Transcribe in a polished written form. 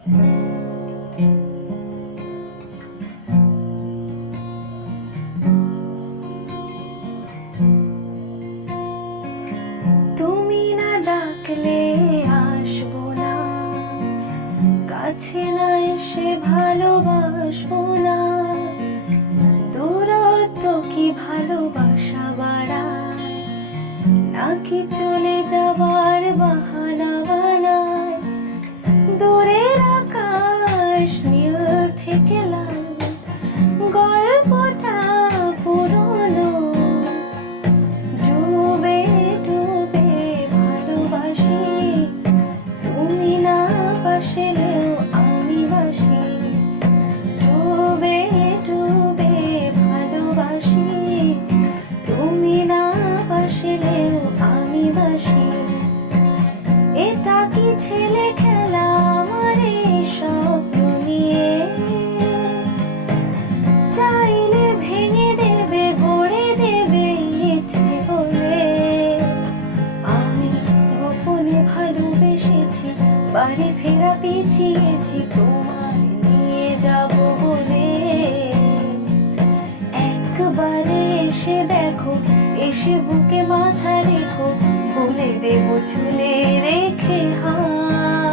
তুমি না ডাকলে আসবো না, কাছে না এসে ভালোবাসবো না। দূরত্ব কি ভালোবাসা বাড়ায়, নাকি চলে যাবার বাহানা বানায়? দূরের আকাশ নীল থেকে লাল, গল্পটা পুরনো। ডুবে ডুবে ভালোবাসি, তুমি না বাসলেও আমি বাসি। ডুবে ডুবে ভালোবাসি, তুমি না বাসলেও আমি বাসি। এটা কি ছেলে খেলা আমার এই স্বপ্ন নিয়ে? চাইলে ভেঙে দেবে গড়ে দেবে ইচ্ছে বলে। আমি গোপনে ভালোবেসেছি, বাড়ি ফেরা পিছিয়েছি তোমায় নিয়ে যাব বলে। একবারে এসে দেখো, এসে বুকে মাথা রেখো, বলে দেবো চুলে রেখে হাত।